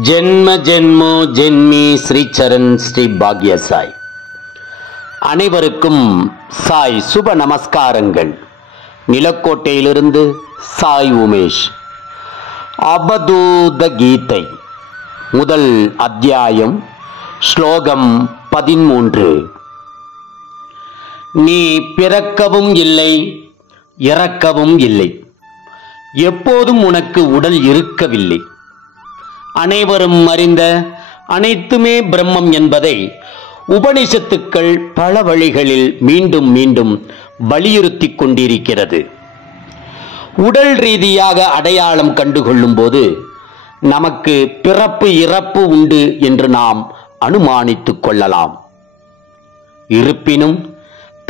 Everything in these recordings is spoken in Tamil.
ஜென்ம ஜென்மோ ஜென்மி ஸ்ரீ சரண் ஸ்ரீ பாக்ய சாய். அனைவருக்கும் சாய் சுப நமஸ்காரங்கள். நிலக்கோட்டையிலிருந்து சாய் உமேஷ். அவதூத கீதை முதல் அத்தியாயம், ஸ்லோகம் 13. நீ பிறக்கவும் இல்லை, இறக்கவும் இல்லை, எப்போதும் உனக்கு உடல் இருக்கவில்லை. அனைவரும் அறிந்த அனைத்துமே பிரம்மம் என்பதை உபனிஷத்துக்கள் பல வழிகளில் மீண்டும் மீண்டும் வலியுறுத்தி கொண்டிருக்கிறது. உடல் ரீதியாக அடையாளம் கண்டுகொள்ளும் போது நமக்கு பிறப்பு இறப்பு உண்டு என்று நாம் அனுமானித்துக் கொள்ளலாம். இருப்பினும்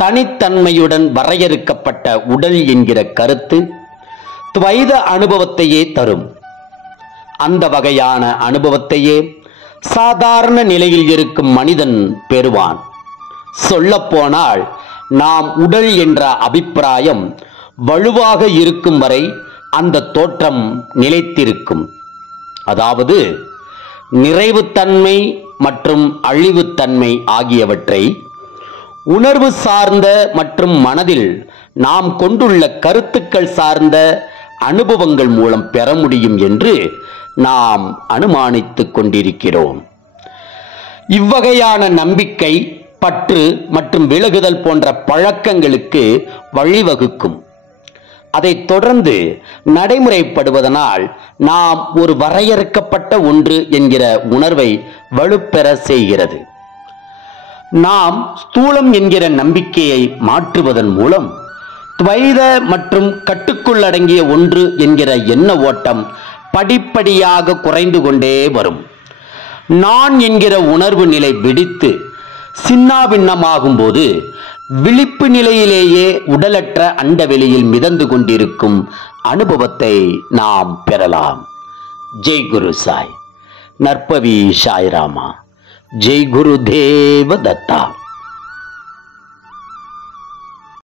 தனித்தன்மையுடன் வரையறுக்கப்பட்ட உடல் என்கிற கருத்து துவைத அனுபவத்தையே தரும். அந்த வகையான அனுபவத்தையே சாதாரண நிலையில் இருக்கும் மனிதன் பெறுவான். சொல்லப்போனால் நாம் உடல் என்ற அபிப்பிராயம் வலுவாக இருக்கும் வரை அந்த தோற்றம் நிலைத்திருக்கும். அதாவது நிறைவுத்தன்மை மற்றும் அழிவுத்தன்மை ஆகியவற்றை உணர்வு சார்ந்த மற்றும் மனதில் நாம் கொண்டுள்ள கருத்துக்கள் சார்ந்த அனுபவங்கள் மூலம் பெற முடியும் என்று நாம் அனுமானித்துக் கொண்டிருக்கிறோம். இவ்வகையான நம்பிக்கை, பற்று மற்றும் விலகுதல் போன்ற பழக்கங்களுக்கு வழிவகுக்கும். அதைத் தொடர்ந்து நடைமுறைப்படுவதனால் நாம் ஒரு வரையறுக்கப்பட்ட ஒன்று என்கிற உணர்வை வலுப்பெற செய்கிறது. நாம் ஸ்தூலம் என்கிற நம்பிக்கையை மாற்றுவதன் மூலம் துவைத மற்றும் கட்டுக்குள் அடங்கிய ஒன்று என்கிற எண்ண ஓட்டம் படிப்படியாக குறைந்து கொண்டே வரும். நான் என்கிற உணர்வு நிலை வெடித்து சின்னாபின்னமாகும் போது விழிப்பு நிலையிலேயே உடலற்ற அண்டவெளியில் மிதந்து கொண்டிருக்கும் அனுபவத்தை நாம் பெறலாம். ஜெய் குரு சாய். நற்பவி சாய்ராமா. ஜெய் குரு தேவ தத்தா.